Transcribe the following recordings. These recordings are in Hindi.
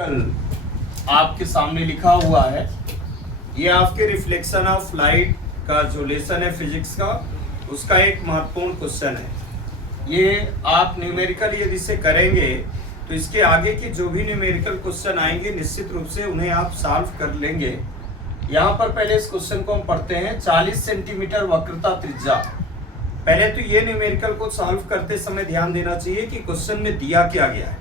कल आपके सामने लिखा हुआ है, ये आपके रिफ्लेक्शन ऑफ लाइट का जो लेसन है फिजिक्स का, उसका एक महत्वपूर्ण क्वेश्चन है। ये आप न्यूमेरिकल यदि से करेंगे तो इसके आगे के जो भी न्यूमेरिकल क्वेश्चन आएंगे निश्चित रूप से उन्हें आप सॉल्व कर लेंगे। यहाँ पर पहले इस क्वेश्चन को हम पढ़ते हैं। 40 सेंटीमीटर वक्रता त्रिज्या। पहले तो ये न्यूमेरिकल को सॉल्व करते समय ध्यान देना चाहिए कि क्वेश्चन में दिया क्या गया है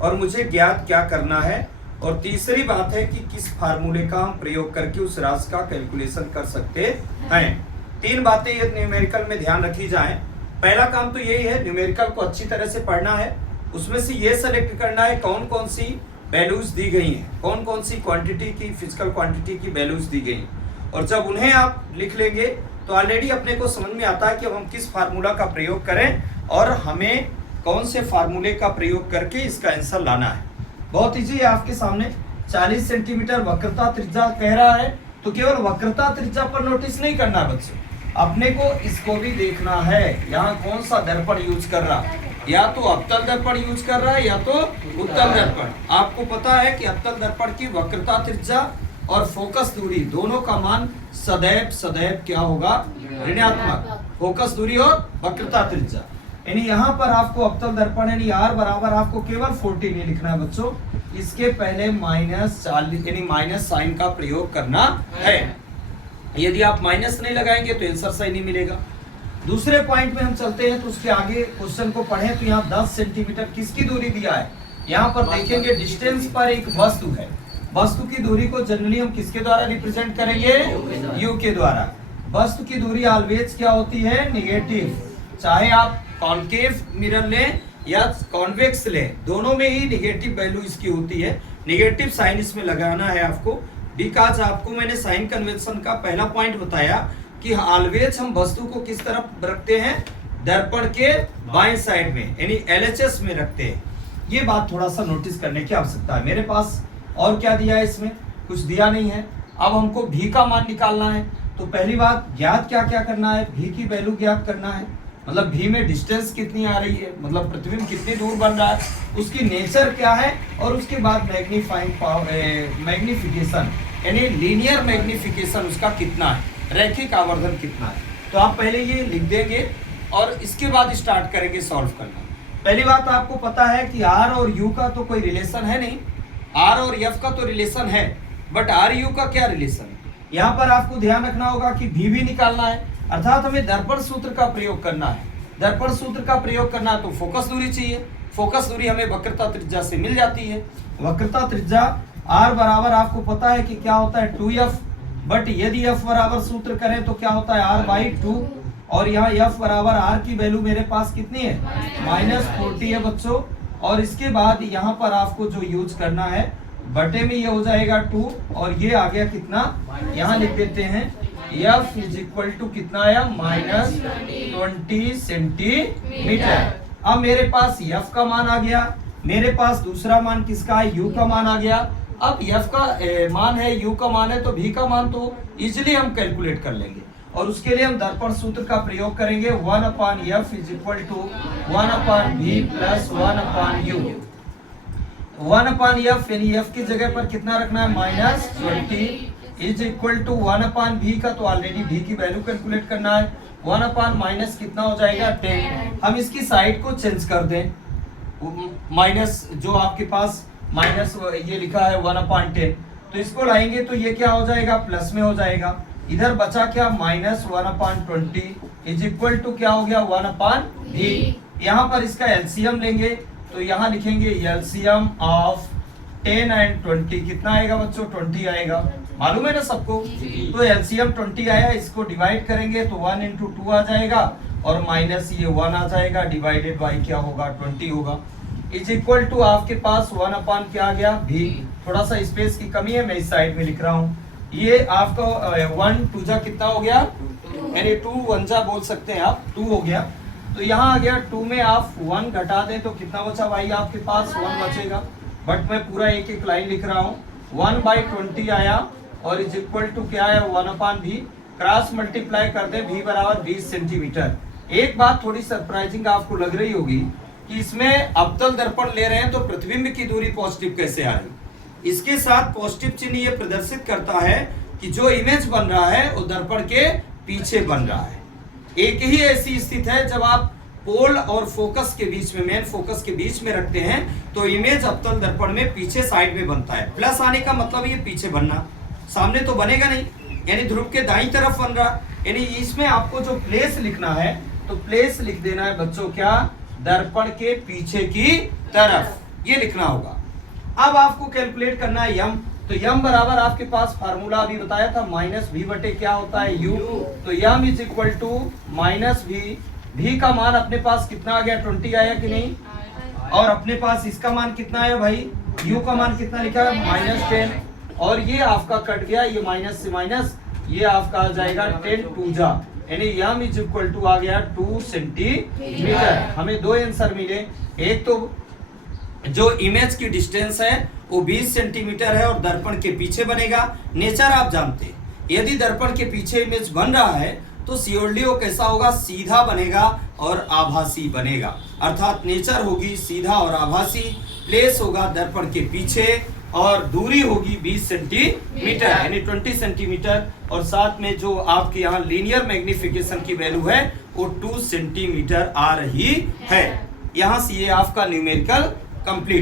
और मुझे ज्ञात क्या करना है, और तीसरी बात है कि किस फार्मूले का हम प्रयोग करके उस राशि का कैलकुलेशन कर सकते हैं। तीन बातें ये न्यूमेरिकल में ध्यान रखी जाएं। पहला काम तो यही है, न्यूमेरिकल को अच्छी तरह से पढ़ना है, उसमें से ये सेलेक्ट करना है कौन कौन सी वैल्यूज दी गई हैं, कौन कौन सी क्वांटिटी की, फिजिकल क्वांटिटी की वैल्यूज दी गई हैं, और जब उन्हें आप लिख लेंगे तो ऑलरेडी अपने को समझ में आता है कि अब हम किस फार्मूला का प्रयोग करें और हमें कौन से फार्मूले का प्रयोग करके इसका आंसर लाना है। बहुत इजी है आपके सामने। 40 सेंटीमीटर वक्रता त्रिज्या कह रहा है तो केवल वक्रता त्रिज्या पर नोटिस नहीं करना बच्चों, अपने को इसको भी देखना है। यहाँ कौन सा दर्पण यूज कर रहा है, या तो अवतल दर्पण यूज कर रहा है या तो उत्तल दर्पण। आपको पता है कि अवतल दर्पण की वक्रता त्रिज्या और फोकस दूरी दोनों का मान सदैव सदैव क्या होगा, ऋणात्मक। फोकस दूरी और वक्रता त्रिज्या, यानी यहाँ पर आपको अवतल दर्पण यानी R बराबर आपको केवल 40 नहीं लिखना है बच्चों, इसके पहले -40 यानी माइनस साइन का प्रयोग करना है। यदि आप माइनस नहीं लगाएंगे तो आंसर सही नहीं मिलेगा। दूसरे पॉइंट में हम चलते हैं तो उसके आगे क्वेश्चन को पढ़ें तो यहाँ 10 सेंटीमीटर किसकी दूरी दिया है। यहाँ पर देखेंगे डिस्टेंस पर एक वस्तु है, वस्तु की दूरी को जनरली हम किसके द्वारा रिप्रेजेंट करेंगे, यू के द्वारा। वस्तु की दूरी ऑलवेज क्या होती है, निगेटिव। चाहे आप कॉनकेव मिरर लें या कॉन्वेक्स लें, दोनों में ही निगेटिव वैल्यू इसकी होती है। निगेटिव साइन इसमें लगाना है आपको, बिकॉज आपको मैंने साइन कन्वेंशन का पहला पॉइंट बताया कि ऑलवेज हम वस्तु को किस तरफ रखते हैं, दर्पण के बाएं साइड में यानी LHS में रखते हैं। ये बात थोड़ा सा नोटिस करने की आवश्यकता है। मेरे पास और क्या दिया है, इसमें कुछ दिया नहीं है। अब हमको भी का मान निकालना है तो पहली बात ज्ञात क्या क्या करना है, भी की वैल्यू ज्ञात करना है। मतलब भी में डिस्टेंस कितनी आ रही है, मतलब प्रतिबिंब कितनी दूर बन रहा है, उसकी नेचर क्या है, और उसके बाद मैग्नीफाइंग पावर मैग्निफिकेशन यानी लीनियर मैग्निफिकेशन उसका कितना है, रैखिक आवर्धन कितना है। तो आप पहले ये लिख देंगे और इसके बाद स्टार्ट करेंगे सॉल्व करना। पहली बात आपको पता है कि R और U का तो कोई रिलेशन है नहीं, R और F का तो रिलेशन है, बट RU का क्या रिलेशन है। यहाँ पर आपको ध्यान रखना होगा कि भी निकालना है, अर्थात हमें दर्पण सूत्र का प्रयोग करना है। दर्पण सूत्र का प्रयोग करना है तो फोकस दूरी चाहिए, फोकस दूरी हमें वक्रता त्रिज्या से मिल जाती है। वक्रता त्रिज्या R बराबर आपको पता है कि क्या होता है 2F, बट यदि F बराबर सूत्र करें तो क्या होता है R/2, और यहाँ F बराबर R की वैल्यू मेरे पास कितनी है, -40 है बच्चों। और इसके बाद यहाँ पर आपको जो यूज करना है बटे में ये हो जाएगा 2, और ये आ गया कितना, यहाँ लिख देते हैं F = कितना आया, -20 सेंटीमीटर। अब मेरे पास F का मान आ गया, मेरे पास दूसरा मान किसका है, U का मान आ गया। अब F का मान है, U का मान है, तो V का मान तो इजिली हम कैलकुलेट कर लेंगे, और उसके लिए हम दर्पण सूत्र का प्रयोग करेंगे। 1/F = 1/V + 1/U। 1/F यानी F की जगह पर कितना रखना है, -20 = 1/V का तो ऑलरेडी V की वैल्यू कैलकुलेट करना है। 1/- कितना हो जाएगा, 10। हम इसकी साइड को चेंज कर दें, माइनस जो आपके पास माइनस ये लिखा है 1/10, तो इसको लाएंगे तो ये क्या हो जाएगा, प्लस में हो जाएगा। इधर बचा क्या, -1/20 = क्या हो गया, 1/V। यहाँ पर इसका एलसीएम लेंगे तो यहाँ लिखेंगे एलसीएम ऑफ 10 and 20 कितना आएगा बच्चों, 20 आएगा, मालूम है ना सबको। तो एलसीएम 20 आया, इसको डिवाइड करेंगे तो 1 × 2 आ जाएगा, और माइनस ये 1 आ जाएगा, डिवाइडेड बाई क्या होगा, 20 होगा। = आपके पास 1/ क्या आ गया, V। थोड़ा सा स्पेस की कमी है, मैं इस साइड में लिख रहा हूँ। ये आपका 1 2 जा कितना हो गया, यानी 2 1 जा बोल सकते हैं आप, 2 हो गया। तो यहाँ आ गया 2 में आप 1 घटा दें तो कितना बचा भाई, आपके पास 1 बचेगा, बट मैं पूरा एक एक लाइन लिख रहा हूँ। 1/20 आया, और = क्या आया, 1/V। क्रॉस मल्टीप्लाई कर दे, V = 20 सेंटीमीटर। एक बात थोड़ी सरप्राइजिंग आपको लग रही होगी कि इसमें अवतल दर्पण ले रहे हैं तो प्रतिबिंब की दूरी पॉजिटिव कैसे आ रही, इसके साथ पॉजिटिव चिन्ह ये प्रदर्शित करता है कि जो इमेज बन रहा है वो दर्पण के पीछे बन रहा है। एक ही ऐसी स्थिति है जब आप पोल और फोकस के बीच में, मेन फोकस के बीच में रखते हैं तो इमेज अवतल दर्पण में पीछे साइड में बनता है। प्लस आने का मतलब ये पीछे बनना, सामने तो बनेगा नहीं, यानी ध्रुव के दाईं तरफ बन रहा। यानी इसमें आपको जो प्लेस लिखना है तो प्लेस लिख देना है बच्चों, क्या, दर्पण के पीछे की तरफ, ये लिखना होगा। अब आपको कैलकुलेट करना है यम, तो यम बराबर आपके पास फार्मूला अभी बताया था माइनस भी बटे क्या होता है यू, तो यम इज इक्वल टू माइनस भी का मान अपने पास कितना आ गया, 20 आया कि नहीं, और अपने पास इसका मान कितना आया भाई, u का मान कितना लिखा है -10, और ये आपका कट गया, ये माइनस से माइनस, ये आपका आ जाएगा 10 टू जा, यानी यम इज इक्वल टू आ गया 2 सेंटीमीटर। हमें दो आंसर मिले, एक तो जो इमेज की डिस्टेंस है वो 20 सेंटीमीटर है और दर्पण के पीछे बनेगा। नेचर आप जानते हैं, यदि दर्पण के पीछे इमेज बन रहा है तो सीओडी वो कैसा होगा, सीधा बनेगा और आभासी बनेगा, अर्थात नेचर होगी सीधा और आभासी, प्लेस होगा दर्पण के पीछे और दूरी होगी 20 सेंटीमीटर यानी 20 सेंटीमीटर, और साथ में जो आपके यहाँ लीनियर मैग्निफिकेशन की वैल्यू है वो 2 सेंटीमीटर आ रही है। यहाँ से ये आपका न्यूमेरिकल कंप्लीट।